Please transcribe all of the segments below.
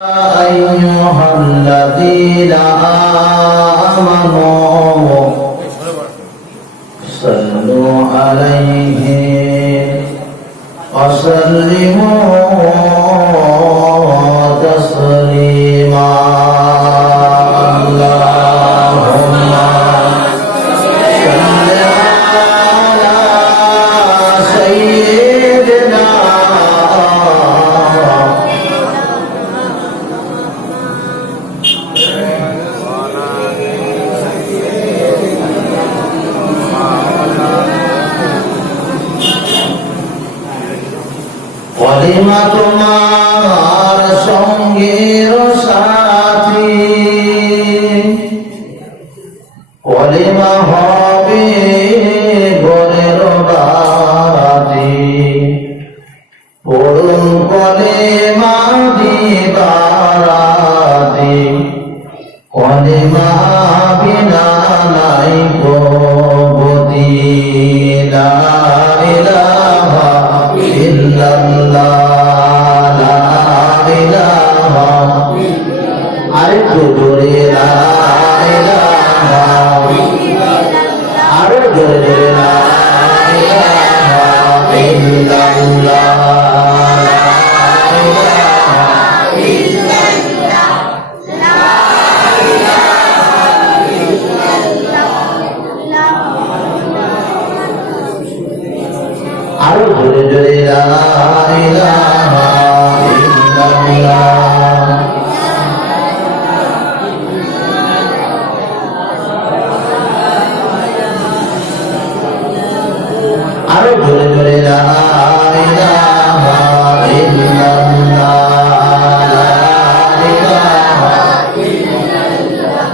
أيها الذين آمنوا صلوا عليه وسلموا تسليما اللهم صل على سيدنا কলিমা তোমার সঙ্গীর সাথী, কলিমা হবে ঘরের বাতি, পড়ুন কলিমা দিবারাতি, কলিমা বিনা নাই গতি, লা ইলাহা ইল্লাল্লাহ, লা ইলাহা আরেকটু জোরে, লা ইলাহা আরেকটু জোরে জোরে, লা ইলাহা ইল্লাল্লাহ, লা ইলাহা ইল্লাল্লাহ, লা ইলাহা ইল্লাল্লাহ, আরো জোরে জোরে, লা ইলাহা ইল্লাল্লাহ। আরো জোরে জোরে, লা ইলাহা ইল্লাল্লাহ, লা ইলাহা ইল্লাল্লাহ,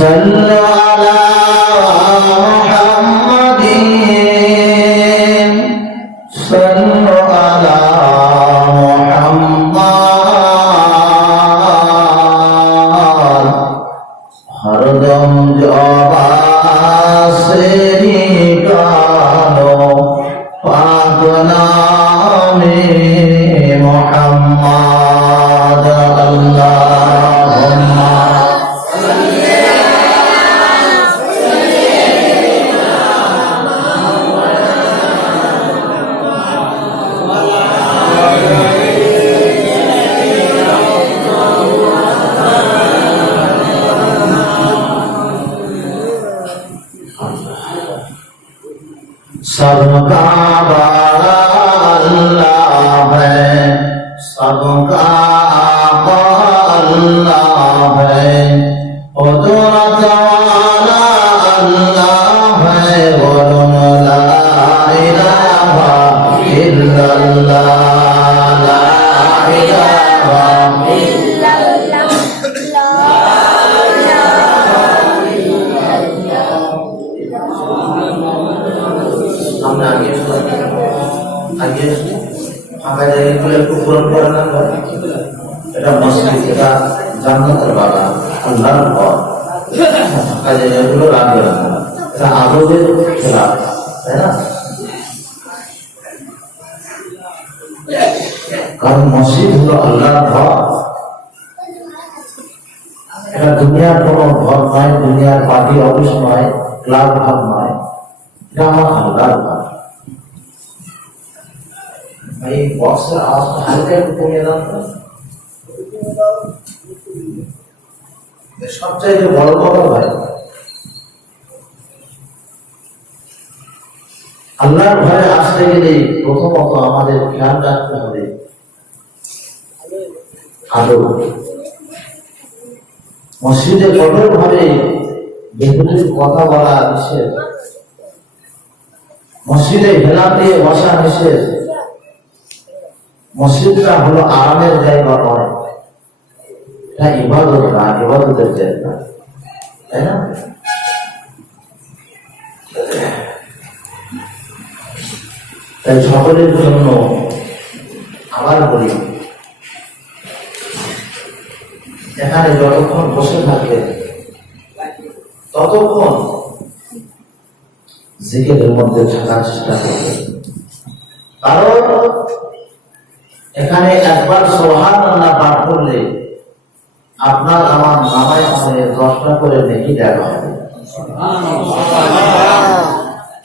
صلوا على محمد صلوا على محمد हरदम जबा सेरी कानो पाक नामे मोहम्मद अल्लाहुम्मा सबका बड़ा अल्लाह है, सबका आपा अल्लाह है, कुदरत वाला अल्लाह है, बोलो ला इलाहा इल्लल्लाह, ला इलाहा इल्लल्लाह, আমরা আগে ফাঁকা জায়গাগুলো একটু পূরণ করে না, এটা মসজিদ, এটা জান্নাতের বাগান, আল্লাহর ঘর, ফাঁকা জায়গাগুলো রাখবে না, এটা আদবের খেলা, তাই না? কারণ মসজিদ হলো আল্লাহর ঘর, এটা দুনিয়ার কোনো ঘর নয়, দুনিয়ার পার্টি অফিস নয়, ক্লাব ঘর নয়, এটা আমার আল্লাহর ঘর। এই বক্সের আওয়াজটা হালকা একটু কমিয়ে দাও তো। সবচাইতে বড় কথা ভাই, আল্লাহর ঘরে আসতে গেলে প্রথমত আমাদের খেয়াল রাখতে হবে আদব। মসজিদে কঠোর ভাবে বেহুদির কথা বলা নিষেধ, মসজিদে হেলা দিয়ে বসা নিষেধ। মসজিদটা হলো আরামের জায়গা নয়, এটা ইবাদত না, ইবাদতের জায়গা, তাই না? তাই সকলের জন্য আবার বলি, এখানে যতক্ষণ বসে থাকবেন ততক্ষণ জিকিরের মধ্যে থাকার চেষ্টা করবেন। কারণ এখানে একবার সুবহানাল্লাহ পাঠ করলে আপনার আমার নামায় আমলে 10টা করে নেকি দেওয়া হবে।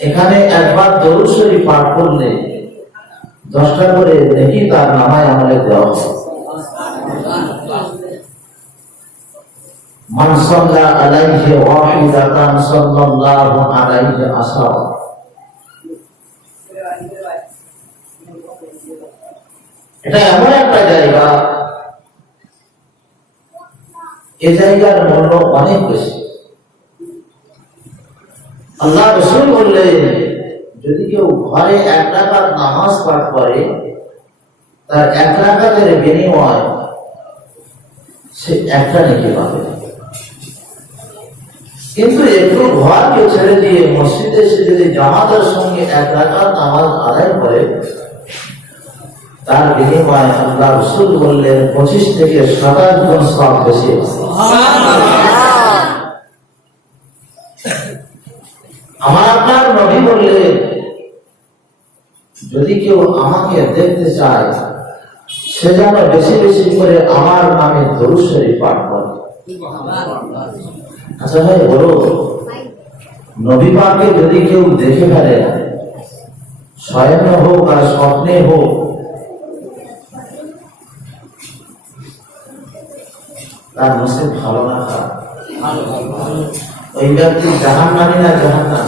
এখানে একবার দরুদ শরীফ পাঠ করলে 10টা করে নেকি তার নামায় আমলে দেওয়া হবে। মান সাল্লা আলাইহি ওয়াহিদাতান সাল্লাল্লাহু আলাইহি আশরা। এটা এমন একটা জায়গা, এই জায়গার মূল্য অনেক বেশি। আল্লাহ রাসূল বললেন, যদি কেউ ঘরে 1 রাকাত নামাজ পাঠ করে তার 1 রাকাতের বিনিময় সে একটা নেকি পাবে। কিন্তু একটু ঘরকে ছেড়ে দিয়ে মসজিদে এসে যদি জামাতের সঙ্গে 1 রাকাত নামাজ আদায় করে তার বিনিময়ে আল্লাহ রাসূল বললেন 25 থেকে 27 গুণ সওয়াব বেশি। আমার আপনার নবী বললেন, যদি কেউ আমাকে দেখতে চায় সে যেন বেশি বেশি করে আমার নামে দরুদ শরীফ পাঠ করে। আচ্ছা ভাই বলো, নবী পাককে যদি কেউ দেখে ফেলে, স্বয়ং হোক আর স্বপ্নে হোক, তার নসিব ভালো না খারাপ? ওই ব্যক্তি জাহান্নামী না জান্নাত?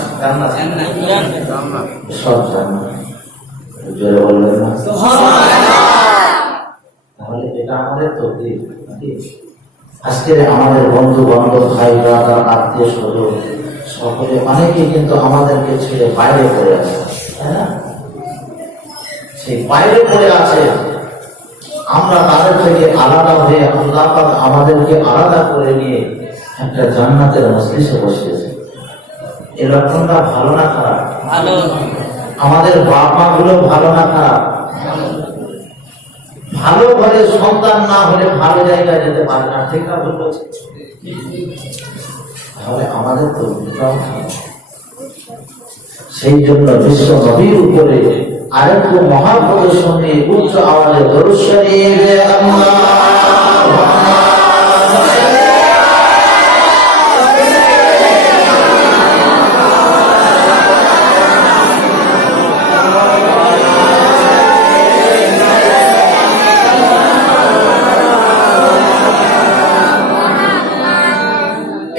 সব জান্নাত। জোরে বলবেন না? তাহলে এটা আমাদের তকদীর নাকি? আজকে আমাদের বন্ধু বান্ধব ভাই ব্রাদার আত্মীয় স্বজন সকলে অনেকেই কিন্তু আমাদেরকে ছেড়ে বাইরে পড়ে আছে, তাই না? সেই বাইরে পড়ে আছে, আমরা তাদের থেকে আলাদা হয়ে আল্লাহ পাক আমাদেরকে আলাদা করে নিয়ে একটা জান্নাতের মজলিসে বসিয়েছে। এই লক্ষণটা ভালো না খারাপ? ভালো। আমাদের বাপ মা গুলো ভালো না খারাপ? ভালো ঘরে সন্তান না হলে ভালো জায়গায় যেতে পারে না, ঠিক না? ভুল বলছি? তাহলে আমাদের তো সেই জন্য বিশ্ব নবীর উপরে আরেকটু মহাপ্রদর্শন নিয়ে উচ্চ আওয়াজে দরুদ শরীফ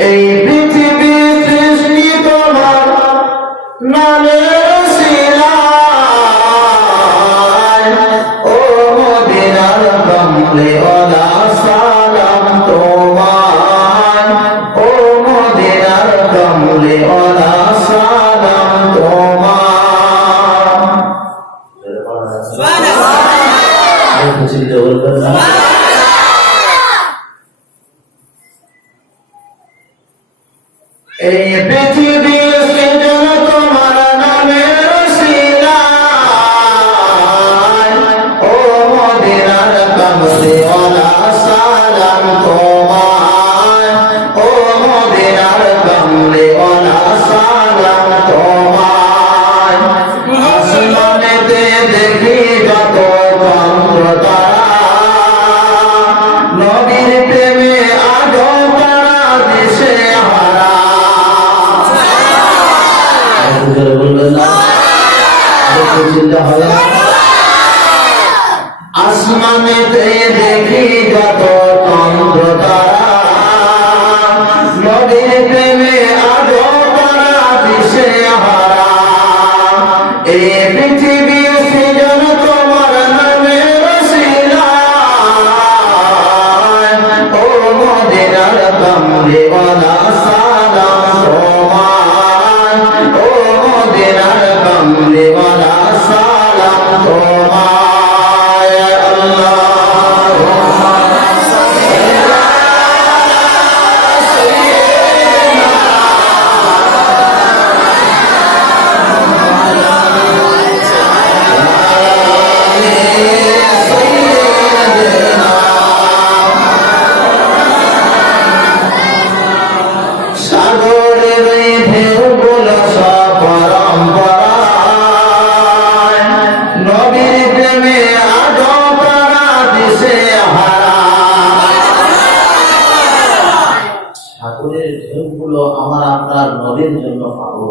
এই পৃথিবী সৃষ্টি তোমার নামে এই পৃথিবী সৃজন তোমার নামের শিলায়, ও মদিনার কমলে ওয়ালা সালাম তোমায়, ও মদিনার কমলে ওয়ালা সালাম তোমায়। আসমানেতে দেখি যত চন্দ্র তারা, নবীর প্রেমে আজো তারা দেশে হারা। আসমানেতে দেখি যত চন্দ্র ঢেউগুলো আমার আপনার নবীর জন্য পাগল,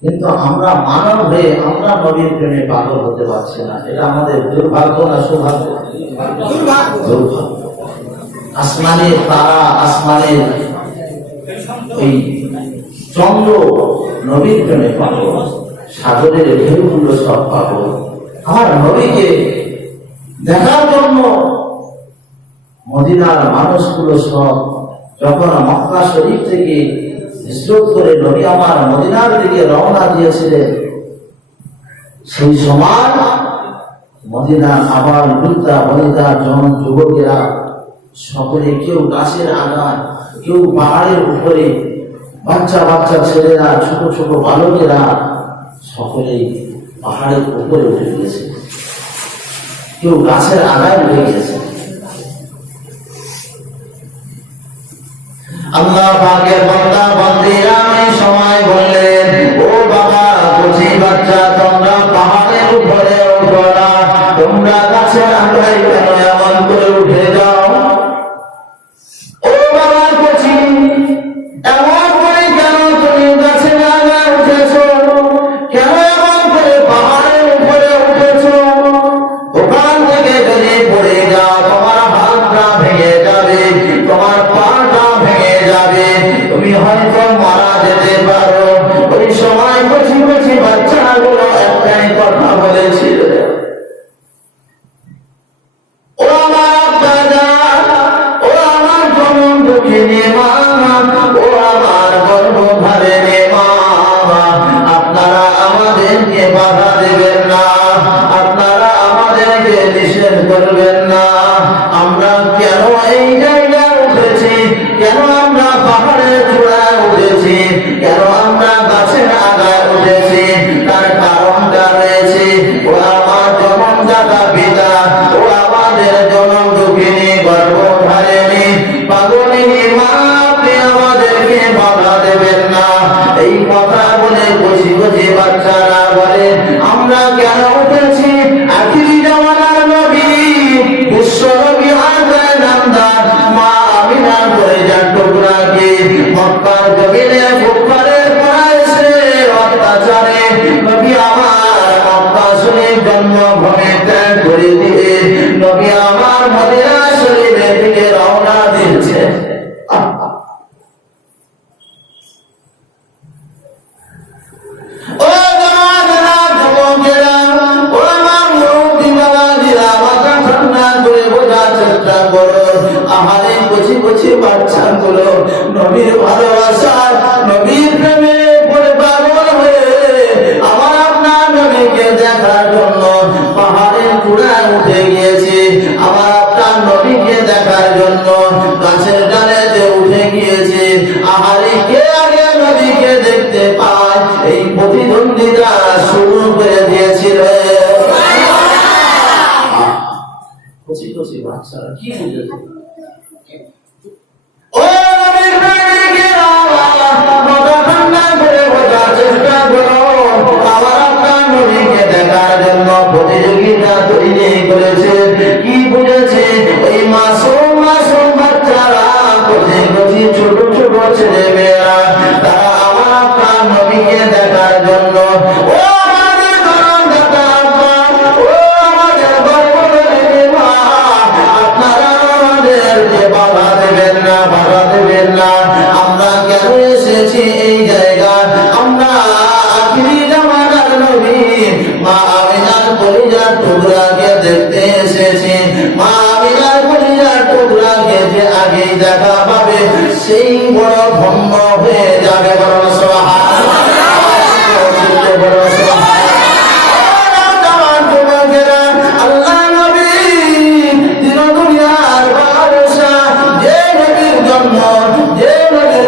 কিন্তু আমরা মানব হয়ে আমরা নবীর প্রেমে পাগল হতে পারছি না। এটা আমাদের দুর্ভাগ্য না সৌভাগ্য? দুর্ভাগ্য। আসমানের তারা, আসমানের এই চন্দ্র নবীর প্রেমে পাগল, সাগরের ঢেউগুলো সব পাগল আমার নবীকে দেখার জন্য। মদিনার মানুষগুলো সব যখন মক্কা শরীফ থেকে হিজরত করে নবী আমার মদিনার দিকে রওনা দিয়েছিলেন, সেই সময় মদিনার আবার বৃদ্ধা বনিতা জন যুবকেরা সকলে, কেউ গাছের আগায়, কেউ পাহাড়ের উপরে, বাচ্চা বাচ্চা ছেলেরা, ছোট ছোট বালকেরা সকলেই পাহাড়ের উপরে উঠে গিয়েছে, কেউ গাছের আগায় উঠে গিয়েছে। আল্লাহ পাকের বান্দা বান্দীরা এই সময় বললেন, ও বাবা, কচি বাচ্চা, তোমরা পাহাড়ের উপরে উঠো না, তোমরা গাছের আগায় কেন এমন করে উঠে যাও? ও বাবা কচি, এমন করে কেন তুমি গাছের আগায় উঠেছো? কেন এমন করে পাহাড়ের উপরে উঠেছো? ওখান থেকে যদি পড়ে যাও, তোমার হাতটা ভেঙে যাবে, তোমার পাটা ভেঙে যাবে, তুমি হয়তো মারা যেতে পারো। ওই সময় কচি কচি বাচ্চাগুলো একটাই কথা বলেছিল, ও আমার আব্বা, ও আমার জনম দুঃখিনী মা, ও আমার গর্ভধারিণী মা, আপনারা আমাদেরকে বাধা দেবেন না, আপনারা আমাদেরকে নিষেধ করবেন না। আমরা কেন এই জায়গায় উঠেছি, কেন আমরা পাহাড়ের চূড়ায় উঠেছি, কেন আমরা গাছের আগায় উঠেছি, তার কারণটা রয়েছে। ও আমার জন্মদাতা পিতা, ও আমাদের জনম দুঃখিনী গর্ভধারিণী পাগলিনী মা, আপনি আমাদেরকে বাধা দেবেন না। এই কথা বলে কচি কচি বাচ্চারা বলে, আমরা কেন উঠেছি? আখিরি জামানার নবী বিশ্বনবী আজরাইল নামদার মা আমিনার কলিজার টুকরাকে মক্কার জমিনে কুফারের কুরাইশের অত্যাচারে নবী আমার মক্কা শরীফ জন্মভূমি ত্যাগ করে দিয়ে নবী আমার মদিনা শরীফের দিকে রওনা দিয়েছে। ও জমানেরা, যুবকেরা, ও আমার মুরব্বি বাবাজিরা, মাথা ঠান্ডা করে বোঝার চেষ্টা করো। আহারে কচি কচি বাচ্চাগুলো নবীর ভালোবাসায়, নবীর প্রেমে পড়ে পাগল হয়ে আমার আপনার নবীকে দেখার জন্য পাহাড়ের চূড়ায় উঠে গিয়েছে। আমার আপনার নবীকে দেখার জন্য গাছের ডালেতে উঠে গিয়েছে। আহারে কে আগে নবীকে দেখতে পায়, এই প্রতিদ্বন্দ্বিতা শুরু করে দিয়েছিল। কচি কচি বাচ্চারা কি বুঝেছে? ও নবীর প্রেমিকেরা, মাথা ঠান্ডা করে বোঝার চেষ্টা করো। আমার আপনার নবীকে দেখার জন্য প্রতিযোগিতা তৈরি করেছে। কি বুঝেছে? এই মাসুম মাসুম বাচ্চারা, কচি কচি ছোট ছোট ছেলে মেয়েরা, তারা আমার আপনার নবীকে দেখার জন্য, ও আমাদের জনমদাতা আব্বা, ও আমাদের গর্ভধারিণী মা, আপনারা আমাদেরকে বাধা দেবেন না, বাধা দেবেন না। আমরা কেন এসেছি এই জায়গায়? আমরা আখিরি জামানার নবী মা আমিনার কলিজার টুকরাকে দেখতে এসেছি। মা আমিনার কলিজার টুকরাকে যে আগেই দেখা পাবে, সেই বড় ধন্য হয়ে যাবে। বড় সুবহানাল্লাহ, বড় সুবহানাল্লাহ। আল্লাহ নবী দিন দুনিয়ার বাদশাহ, যে নবীর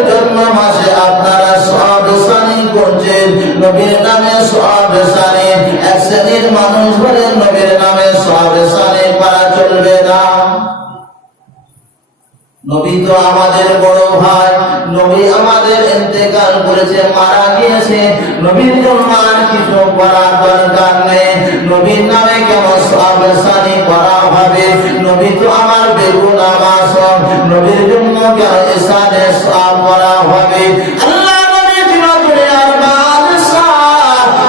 জন্ম মাসে আপনারা সওয়াব সানি করছেন, নবীর নামে সওয়াব সানি। এক শ্রেণীর মানুষ বলেন নবীর নামে সওয়াব সানি করা চলবে না। নবী তো আমাদের বড় ভাই, নবী আমাদের ইন্তেকাল করেছে, মারা গিয়েছে, নবীর জন্য আর কিছু করার দরকার নেই। নবীর নামে কেন সাবসানি করা হবে? নবী তো আমার বেগুনা মাসুম, নবীর জন্য কেন ইসানে সাব করা হবে? আল্লাহ নবী দিন দুনিয়ার বাদশাহ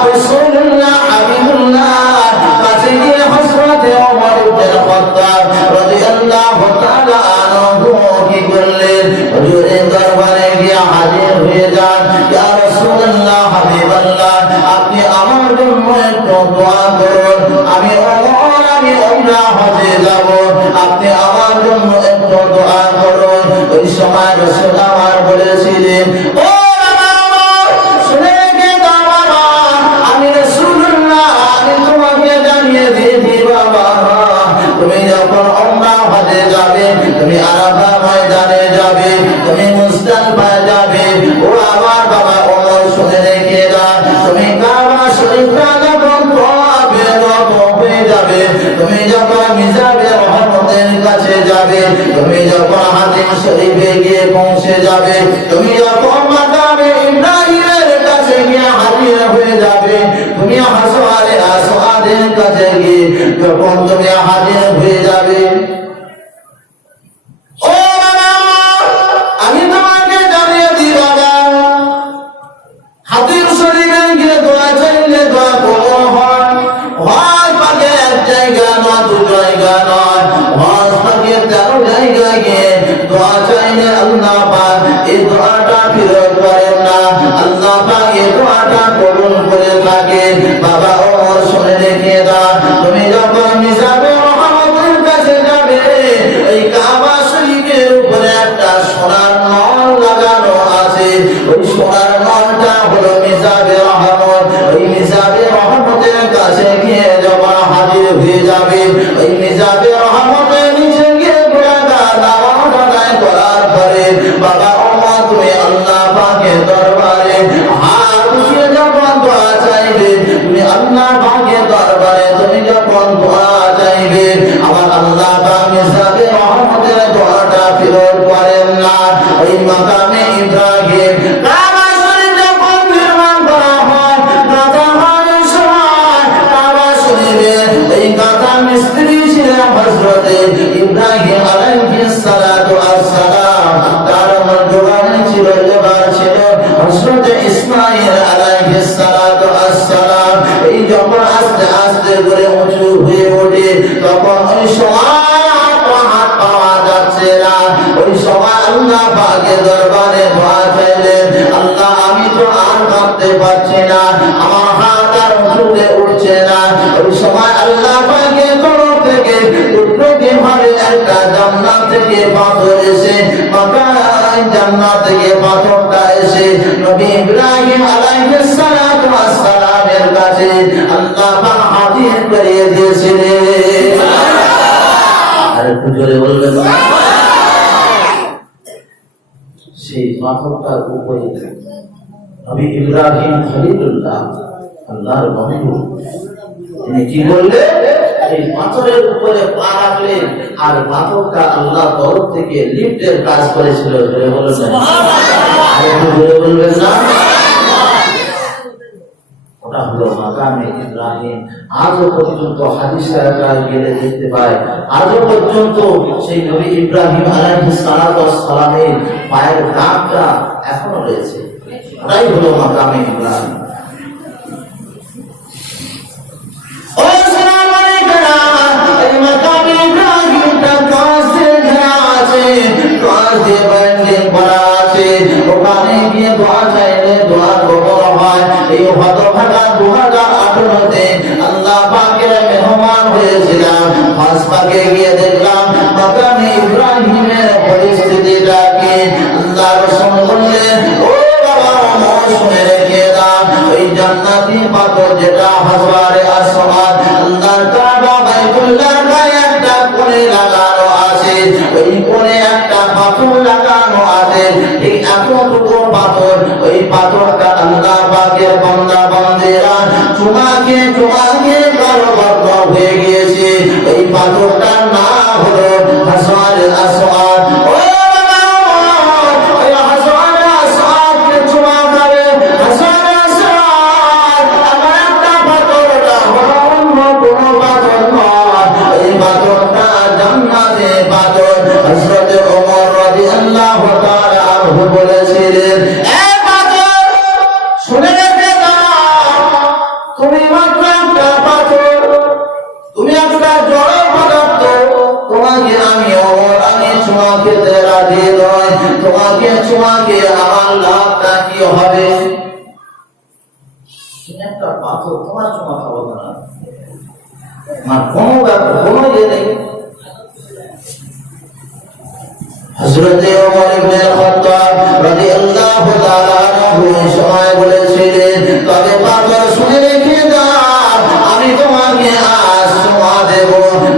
রাসূলুল্লাহ হাবিবুল্লাহ কাছে গিয়ে হযরতে ওমর ইবনে খাত্তাব রাদিয়াল্লাহু তাআলা আনহু কি করলেন? হুজুরের দরবারে গিয়ে হাজির হয়ে যান। ইয়া রাসূলুল্লাহ হাবিবাল্লাহ, আপনি আমার জন্য একটু দোয়া করুন, আমি ওমর, আমি উমরা হজে যাব, আপনি আমার জন্য একটু দোয়া করুন। ওই সময় রাসূল আমার বলেছিলেন, ও বাবা ওমর, শুনে রেখে দাও বাবা, আমি রাসূলুল্লাহ, আমি তোমাকে জানিয়ে দিয়েছি বাবা, তুমি যখন উমরা হজে যাবে, তুমি আরাফা ময়দানে যাবে, তুমি মুজদালিফায় যাবে, ও আমার বাবা ওমর শুনে রেখে দাও, তুমি কাবা শরীফে যখন তওয়াফে হয়ে যাবে, তুমি যখন মিজাবে রহমতের কাছে যাবে, তুমি যখন হাতিম শরীফে গিয়ে পৌঁছে যাবে, তুমি যখন মাকামে ইব্রাহিমের কাছে গিয়ে হাজির হয়ে যাবে, তুমি হাসরে আসওয়াদের কাছে গিয়ে যখন তুমি হাজির হয়ে যাবে, ও বাবা আমি তোমাকে জানিয়ে দিই বাবা, হাতিম শরীফে গিয়ে দোয়া চাইলে দোয়া কবুল হয়। হজ পাকে এক জায়গা নয়, দু জায়গা নয়, হজ পাকে 13 জায়গায় গিয়ে দোয়া চাইলে আল্লাহ পাক এই দোয়াটা ফিরত করেন না, আল্লাহ পাক এই দোয়াটা কবুল করে থাকে। বাবা ওমর শুনে রেখে দাও, তুমি যখন মিজাবে রহমতের কাছে যাবে, এই কাবা শরীফের উপরে একটা সোনার নল লাগানো আছে, ওই সোনার নলটা হলো মিজাবে রহমত। ওই মিজাবে রহমতের কাছে গিয়ে যখন হাজির হয়ে যাবে, ওই মিজাবে রহমতের নিচে গিয়ে নামাজ আদায় করার পরে বাবা ওমর তুমি আল্লাহ পাকের দরবারে হাত উঠিয়ে যখন দোয়া চাইবে, তুমি আল্লাহ পাকের দরবারে তুমি যখন দোয়া চাইবে, আমার আল্লাহ পাক মিজাবে রহমতের দোয়াটা ফিরত করেন না। ওই মাকামে ইব্রাহিম কাবা শরীফ যখন নির্মাণ করা হয়, গাঁথা হয় সময় কাবা শরীফের এই গাঁথা মিস্ত্রি ছিলেন হযরতে ইব্রাহিম আলাইহিস সালাতু ওয়াস সালাম, তার জোগানে ছিল লেবার ছিল হযরতে ইসমাঈল আলাইহিস সালাতু ওয়াস সালাম। এই যখন আস্তে আস্তে করে উঁচু হয়ে ওঠে, তখন ওই সময় হাত পাওয়া যাচ্ছে না, ওই সময় আল্লাহ পাকের দরবারে দোয়া চাইলেন, আল্লাহ আমি তো আর কাঁপতে পারছি না, আমার হাত আর উঁচুতে উঠছে না। ওই সময় আল্লাহ পাকের তরফ থেকে ভাবে একটা জান্নাত থেকে পাথর এসে, মাকায় জান্নাত থেকে পাথরটা এসে নবী ইব্রাহিম আলাইহিস সালাতু ওয়াস সালামের কাছে আল্লাহ পাক হাজির করে দিয়েছিলেন। আর একটু জোরে বলবেন না? সেই পাথরটার উপরে নবী ইব্রাহিম খলিলুল্লাহ আল্লাহর বন্ধু তিনি কি বললেন? এই পাথরের উপরে পা রাখলেন, আর পাথরটা আল্লাহ তরফ থেকে লিফটের কাজ করেছিল। জোরে বলবেন না? আর একটু জোরে বলবেন না? ওটা হলো মাকামে ইব্রাহিম। আজও পর্যন্ত হাদিসের গেলে দেখতে পায়, আজও পর্যন্ত সেই নবী ইব্রাহিম আলাইহিস সালাতু ওয়াস সালামের পায়ের দাগটা এখনো রয়েছে। ওটাই হলো মাকামে ইব্রাহিম। ওখানে গিয়ে দোয়া চাইলে দোয়া কবুল হয়। এই হতভাগা 2018-তে আল্লাহ পাকের মেহমান হয়েছিলাম, হজ পাকে গিয়ে দেখলাম মাকামে ইব্রাহিমের পরিস্থিতিটা কি। আল্লাহ রাসূল বললেন, ও বাবা ওমর শুনে রেখে দাও, ওই জান্নাতি পাথর যেটা হাজরে আসওয়াদ আল্লাহর কাবা বাইতুল্লাহর গায়ে একটা কোণে লাগানো আছে, ওই কোণে একটা পাথর লাগানো আছে, ঠিক এতটুকু পাথর, ওই পাথরটা আল্লাহ পাকের বান্দা বান্দিরা চুমাকে কারো হয়ে গিয়েছে। ওই পাথরটার নাম হলো হাজরে আসওয়াদ। ও খেতে রাজি নয়, তোমাকে তোমাকে আমার লাভটা কি হবে? একটা পাথর তোমার চুমা খাবো না, আমার কোনো ব্যাপার কোনো ইয়ে নেই। হযরতে ওমর ইবনে খাত্তাব রাদিয়াল্লাহু তাআলা আনহু সময় বলেছিলেন, তবে পাথর শুনে রেখে দাও, আমি তোমাকে আজ চুমা দেব।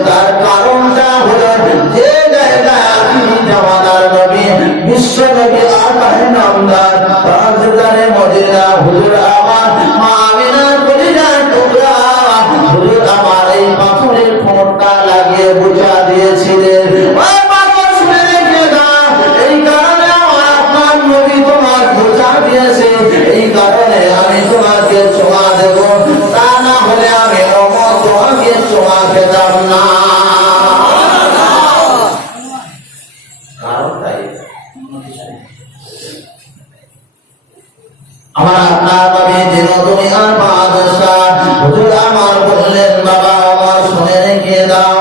তার কারণটা হলো, যে জায়গায় আখিরি জামানার নবী বিশ্ব নবী আকারে নামদার রাজধানী মদিনা হুজুর আমার মা আমিনার কলিজার টুকরা হুজুর আমার এই পাথরের ফোঁটা লাগিয়ে বুঝা দিয়েছিলেন, ওই পাথর শুনে রেখে দাও, এই কারণে আমার আপনার নবী তোমার বুঝা দিয়েছে, এই কারণে আমি তোমাকে চুমা দেব, তা না হলে আমি ওমর তোমাকে চুমা খেতাম না। কারণটাই আমার আপনার নবী দিন দুনিয়ার বাদশাহ হুজুর আমার বললেন, বাবা আমার শুনে রেখে দাও,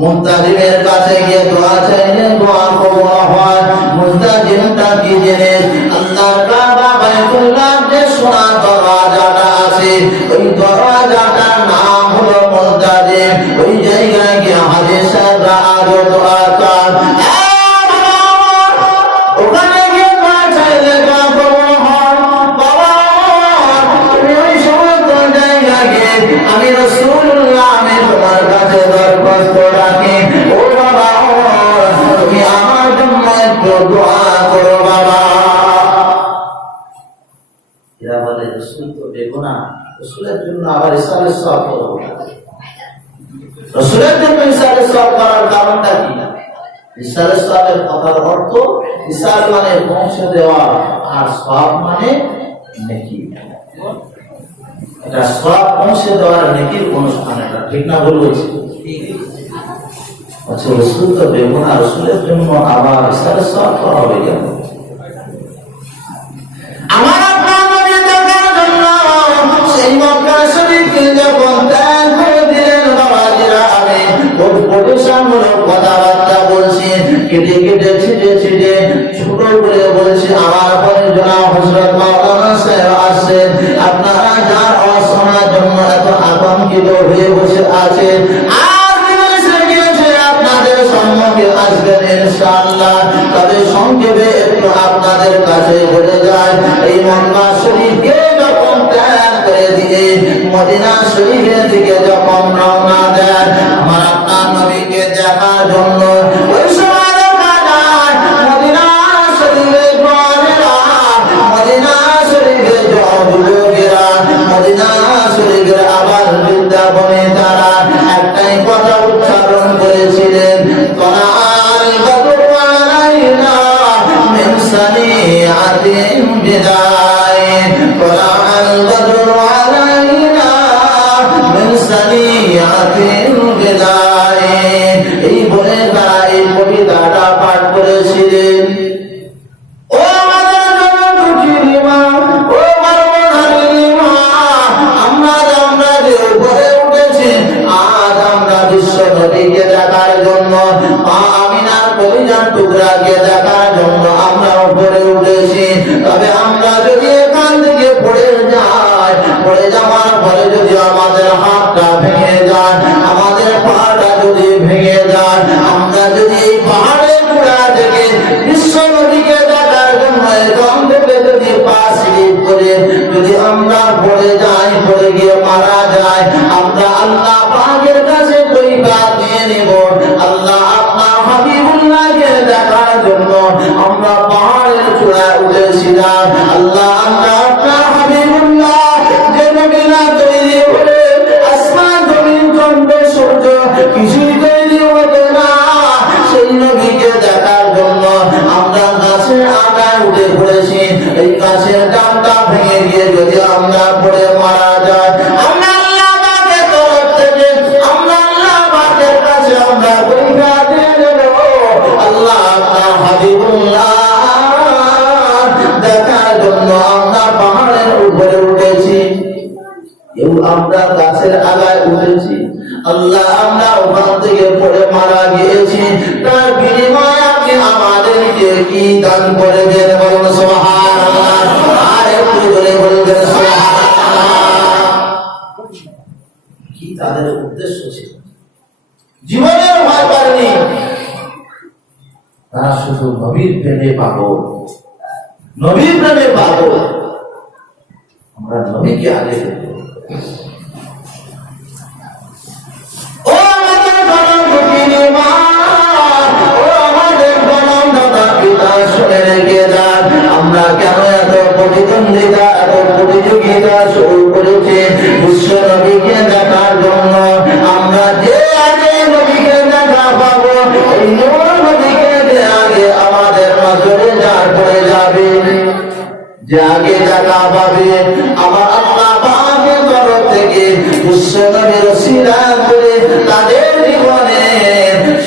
মুনতাজিমের কাছে গিয়ে দোয়া চাইলে দোয়া কবুল হয়। মুনতাজিমটা কি জিনিস? আল্লাহর কাবা বাইতুল্লাহ যে সোনার দরওয়াজাটা আছে, ওই দরওয়াজাটার নাম হলো মুনতাজিম। ওই জায়গায় গিয়ে হাজী সাহেবরা আজও দোয়া চান, ওখানে গিয়ে দোয়া চাইলে দোয়া কবুল হয়। বাবা তুমি ওই সমস্ত জায়গায় গিয়ে আমি রাসূলুল্লাহ আমি তোমার কাছে দরখাস্ত রাখি, ও বাবা তুমি আমার জন্য একটু দোয়া করো বাবা। এরা বলে, রাসূল তো বেগুনাহ, রাসূলের জন্য আবার ইসালের সওয়াব করো। রাসূলের জন্য ইসালের সওয়াব করার কারণটা কি? ইসালের সওয়াবের কথার অর্থ, ইসাল মানে পৌঁছে দেওয়া, আর সওয়াব মানে নেকি। এটা সওয়াব পৌঁছে দেওয়ার নেকির অনুষ্ঠান, এটা ঠিক না ভুল বলছি? আচ্ছা, রাসূল তো বেগুনাহ, রাসূলের জন্য আবার ইসালের সওয়াব করা হবে কেন? আমার আপনার নবী দেখার জন্য সেই মক্কা শরীফকে যখন ত্যাগ করে দিলেন, বাবাজিরা আমি খুব পরিশ্রমমূলক কথাবার্তা বলছি, কেটে কেটে ছিটে ছিটে ছোট করে বলছি। আমার পরে জনাব হযরত মাওলানা সাহেব আসছেন, আপনারা যার আওয়াজ শোনার জন্য এত আতঙ্কিত হয়ে বসে আছেন, আপনাদের সম্মুখে আসবেন ইনশাআল্লাহ। তবে সংক্ষেপে একটু আপনাদের কাছে বলে যায়, এই মক্কা শরীফকে যখন ত্যাগ করে দিয়ে মদিনা শরীফের দিকে যখন রওনা দেন, আমার আপনার নবীকে দেখার জন্য ওই সময় দেখা যায় মদিনা শরীফের পরেরা, মদিনা শরীফের যুবকেরা, মদিনা শরীফের আবার বৃন্দাবনে তারা একটাই কথা উচ্চারণ করেছিলেন, তলাআল বদরু আলাইনা মিন সানিআতিন বিদায়, তলাআল বদরু আলাইনা মিন সানিআতিন বিদায়। এই বলে তারা এই কবিতাটা পাঠ করেছিলেন। ও আমাদের জনদুঃখী মা, ও মানবধারী মা, আমরা যে উপরে উঠেছি, আজ আমরা বিশ্ব নবীকে দেখার জন্য, মা আমিনার কলিজার টুকরাকে দেখার জন্য আমরা উপরে উঠেছি। তবে আমরা যদি এখান থেকে পড়ে যাই, পড়ে যাওয়ার ফলে যদি আমাদের হাতটা ভেঙে যায়, আমাদের পাটা যদি ভেঙে যায়, আমরা যদি এই পাহাড়ের চূড়া থেকে বিশ্ব নবীকে দেখার জন্য এখান থেকে যদি পা স্লিপ করে যদি আমরা পড়ে যাই, পড়ে গিয়ে মারা যায়, আমরা আল্লাহ পাকের কাছে কৈফিয়ত নিয়ে নেব। আল্লাহ আপনার হাবিবুল্লাহকে দেখার জন্য আমরা পাহাড়ের চূড়ায় উঠেছিলাম। আল্লাহ আপনার হাবিবুল্লাহ যে নবীরা তৈরি হলে আসমান জমিন চন্দ্র সূর্য কিছুই তৈরি হতো না, সেই নবীকে দেখার জন্য আমরা গাছের আগায় উঠে পড়েছি। এই গাছের ডালটা ভেঙে গিয়ে যদি আমরা পড়ে মারা যায়, আমরা আল্লাহ পাকের তরফ থেকে আমরা আল্লাহ পাকের কাছে আমরা কৈফিয়ত দিয়ে দেব। আল্লাহ আপনার হাবিবুল্লাহ দেখার জন্য আমরা পাহাড়ের উপরে উঠেছি, কেউ আমরা গাছের আগায় উঠেছি। আল্লাহ আমরা ওখান থেকে পড়ে মারা গিয়েছি, তার বিনিময়ে আমাদেরকে কি দান করবেন বলুন সুবহানাল্লাহ। আর একটু বলে বলবেন সুবহানাল্লাহ। কি তাদের উদ্দেশ্য ছিল? জীবনের ভয় পায়নি, তারা শুধু নবীর প্রেমে পাগল, নবীর প্রেমে পাগল। আমরা নবীকে আগে দেখব। ও আমাদের গণভূতির মা, ও আমাদের গণদাতা পিতা, শুনে রেখে যান, আমরা কেন এত প্রতিদ্বন্দ্বিতা, এত প্রতিযোগিতা শুরু করেছি বিশ্ব নবীকে দেখার জন্য। আমরা যে আগে নবীকে দেখা পাবো, ওই নূর নবীকে আগে আমাদের নজরে যা পড়ে যাবে, যে আগে দেখা পাবে, আমার আল্লাহ পাকের তরফ থেকে বিশ্ব নবীর ওসিলা করে তাদের জীবনে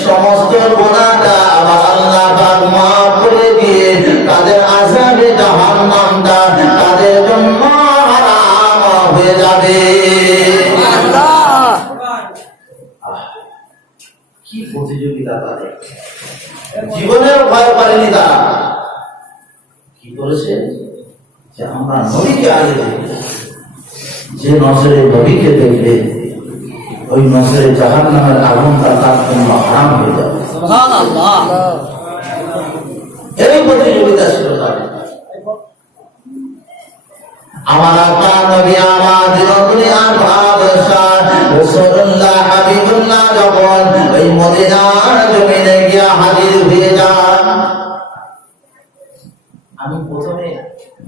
সমস্ত গুনাহটা আমার আল্লাহ পাক মাফ করে দিয়ে তাদের আযাবে জাহান্নামটা তাদের জন্য হারাম হয়ে যাবে। কি প্রতিযোগিতা তাদের! জীবনের ভয় পারেনি তারা। কি করেছে? যে আমরা নবীকে আগে দেখব, যে নজরে নবীকে দেখবে ওই নজরে জাহান্নামের আগুনটা তার জন্য হারাম হয়ে যাবে। সুবহানাল্লাহ। এই প্রতিযোগিতা ছিল তাদের। আমার আপনার নবী আমাদের দুনিয়ার বাদশাহ রাসূলুল্লাহ হাবিবুল্লাহ যখন ওই মদিনার জমিনে গিয়ে হাজির হয়ে যান, আমি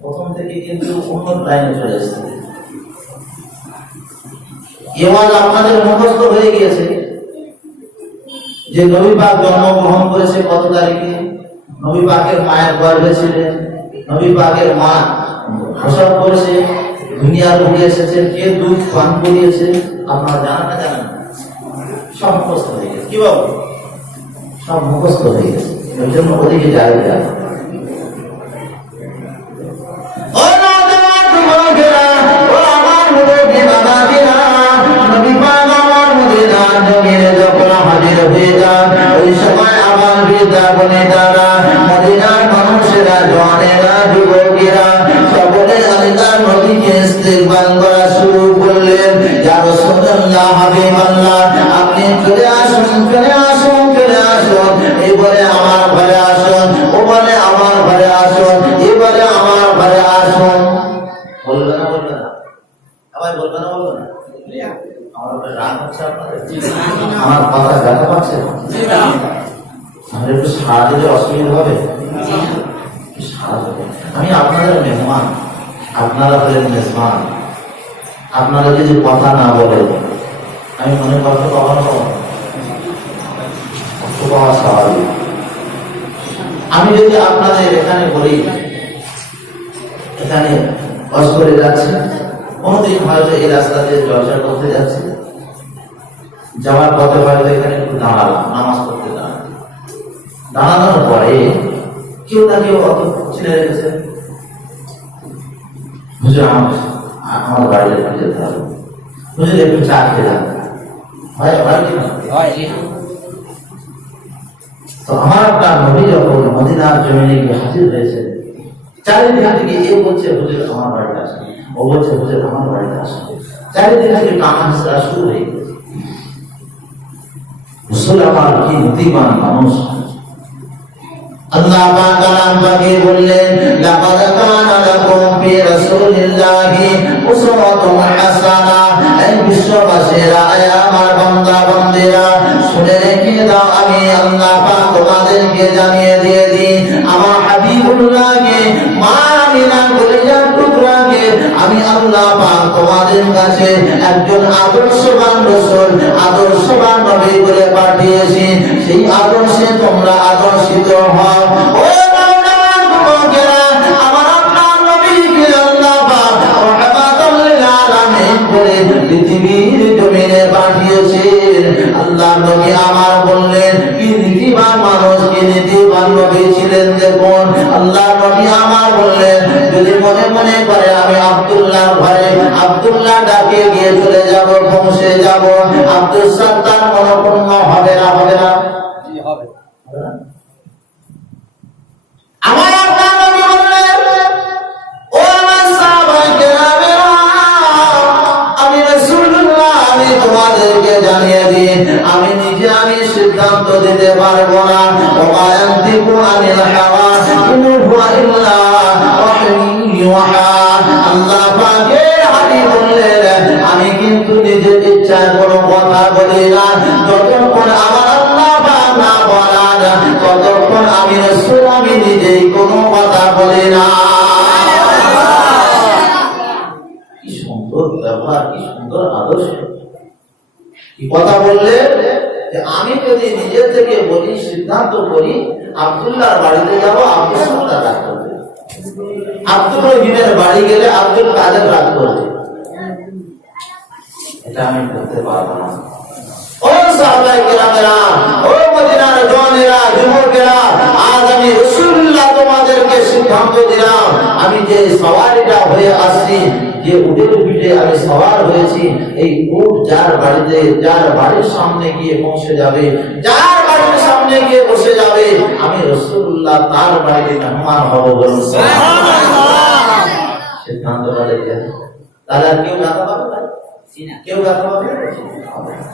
প্রথম থেকে কিন্তু অন্য লাইনে চলে এসেছি। এবার আপনাদের মুখস্থ হয়ে গিয়েছে যে নবী পাক জন্মগ্রহণ করেছে কত তারিখে, নবী পাকের মায়ের গর্ভে ছিলেন, নবী পাকের মা প্রসব করেছে, দুনিয়ার বুকে এসেছেন, কে দুধ পান করিয়েছে, আপনারা জানেন না জানেন? সব মুখস্থ হয়ে গেছে। কি বল? সব মুখস্থ হয়ে গেছে। ওই জন্য ওদিকে যায় যায়। ওই সময় আমার বৃন্দাবনে তারা মদিনার মানুষেরা, জওয়ানেরা, যুবকেরা সকলে আল্লাহর নবীকে ইস্তেকবাল করা শুরু করলেন। ইয়া রাসূলুল্লাহ, হাবিবাল্লাহ, আপনি চলে আসুন, চলে আসুন, চলে আসুন, এবারে আমার ঘরে আসুন, ও বলে আমার ঘরে আসুন, এবারে আমার ঘরে আসুন। বলবে না বলবে না? সবাই বলবে না বলবে না? আমার উপরে রাগ হচ্ছে আপনাদের? আমার কথা দেখা পাচ্ছে? আমার একটু সারা দিলে অসুবিধা হবে? আমি আপনাদের মেহমান, আপনারা হলেন মেজবান। আপনারা যদি কথা না বলেন আমি মনে কষ্ট কখনো কষ্ট পাওয়া স্বাভাবিক। আমি যদি আপনাদের এখানে বলি এখানে বস করে যাচ্ছে, কোনদিন হয়তো এই রাস্তাতে জলসা করতে যাচ্ছে, যাওয়ার পথে হয়তো এখানে একটু দাঁড়ালাম, নামাজ পড়তে দাঁড়ানোর পরে কেউ না কেউ অত চিনে রেখেছে, হুজুর আমার বাড়িতে যেতে হবে, হুজুর একটু চা খেয়ে যান, তো আমার আপনার নবী যখন মদিনার জমিনে গিয়ে হাজির হয়েছে, চারিদিক থেকে এ বলছে হুজুর আমার বাড়িতে আসে, ও বলছে হুজুর আমার বাড়িতে আসে, চারিদিক থেকে টানা হাসরা শুরু হয়ে গেছে। রাসূল আমার কি নীতিবান মানুষ! আল্লাহ পাক কালাম পাকে বললেন, লাকাদ কানা লাকুম ফি রাসূলিল্লাহি উসওয়াতুন হাসানাহ। এই বিশ্ববাসীরা, আমার বান্দা বান্দীরা, শুনে রেখে দাও, আমি আল্লাহ পাক তোমাদেরকে জানিয়ে দিয়ে দিই, আমার হাবিবুল্লাহকে, মা আমিনার কলিজার টুকরাকে আমি আল্লাহ পাক তোমাদের কাছে একজন আদর্শবান রাসূল, আদর্শবান নবী বলে পাঠিয়েছি। সেই আদর্শে তোমরা আদর্শিত হও। ও মুমিন যুবকেরা, আমার আপনার নবীকে আল্লাহ পাক রাহমাতুল লিল আলামিন বলে পৃথিবীর জমিনে পাঠিয়েছেন। আল্লাহ নবী আমার বললেন কি নীতিবান মানুষ, কি নীতিবান নবী ছিলেন। দেখুন আল্লাহ নবী আমার বললেন, যদি মনে মনে করে আমি আব্দুল্লাহ ঘরে আব্দুল্লাহ ডাকে গিয়ে চলে যাব, পৌঁছে যাব, আব্দুল সাত্তার মনোপূর্ণ হবে না? হবে না? হবে। পারবো না। ওয়া ইয়ানতিকু আনিল হাওয়া ইন হুয়া ইল্লা ওয়াহয়ুন ইউহা। আল্লাহ পাকের হাবিব বললেন, আমি কিন্তু নিজের ইচ্ছায় কোনো কথা বলি না, যতক্ষণ আমার আল্লাহ পাক না বলান ততক্ষণ আমি রাসূল আমি নিজেই কোনো কথা বলি না। কি সুন্দর ব্যবহার, কি সুন্দর আদর্শ। কি কথা বললে যে আমি যদি নিজের থেকে বলি, সিদ্ধান্ত করি আব্দুল্লাহর বাড়িতে যাবো, আব্দুল রাগ করবে, আব্দুল রহিমের বাড়ি গেলে আব্দুল কাদের রাগ করবে, এটা আমি করতে পারবো না। ও সাহাবায়ে কেরামেরা, ও মদিনার জওয়ানেরা, যুবকেরা, আজ আমি রাসূলুল্লাহ তোমাদেরকে সিদ্ধান্ত দিলাম, আমি যে সওয়ারিটা হয়ে আসছি, যে উটের পিঠে আমি সওয়ার হয়েছি, এই উট যার বাড়িতে, যার বাড়ির সামনে গিয়ে পৌঁছে যাবে, যার বাড়ির সামনে গিয়ে বসে যাবে, আমি রাসূলুল্লাহ তার বাড়িতে মেহমান হব। বলুন সুবহানাল্লাহ। সিদ্ধান্তটা দেখে তাহলে আর কেউ গাথা পাবে না, কেউ গাথা পাবে না।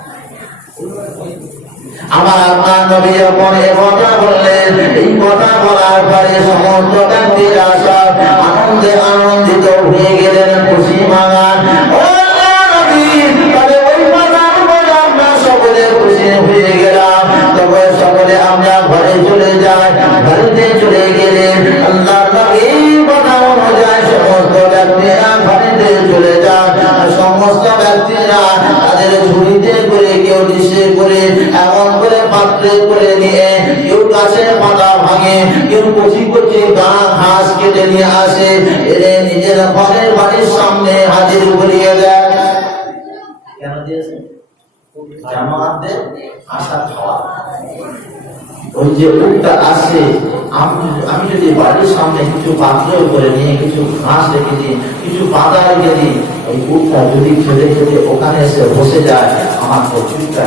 আমার আপনার নবী যখন এই কথা বললেন, এই কথা বলার পরে সমস্ত ব্যক্তিরা সব আনন্দে আনন্দিত হয়ে গেলেন, খুশি মাগান। ও নবী, তবে ওই কথার পরে আমরা সকলে খুশি হয়ে গেলাম। তবে সকলে আমরা ঘরে চলে যাই। ঘরেতে চলে গেলেন, আল্লাহ নবী কথা অনুযায়ী সমস্ত ব্যক্তিরা ঘরেতে চলে যান। সমস্ত ব্যক্তিরা তাদের ঝুড়িতে করে, কেউ ডিশে করে, এমন করে পাত্রে করে নিয়ে, কেউ গাছের পাতা ভাঙে, কেউ কচি কচি ঘাস কেটে নিয়ে আসে, এনে নিজের ঘরের বাড়ির সামনে হাজির করিয়ে দেয়। কেন দিয়েছে? জামাতের আশা খাওয়া। ওই যে উটটা আসে, আমি যদি বাড়ির সামনে কিছু পাত্র করে নিয়ে কিছু ঘাস রেখে দিই, কিছু পাতা রেখে দিই, ওই উটটা যদি খেতে খেতে ওখানে এসে বসে যায়, আমার প্রচুরটা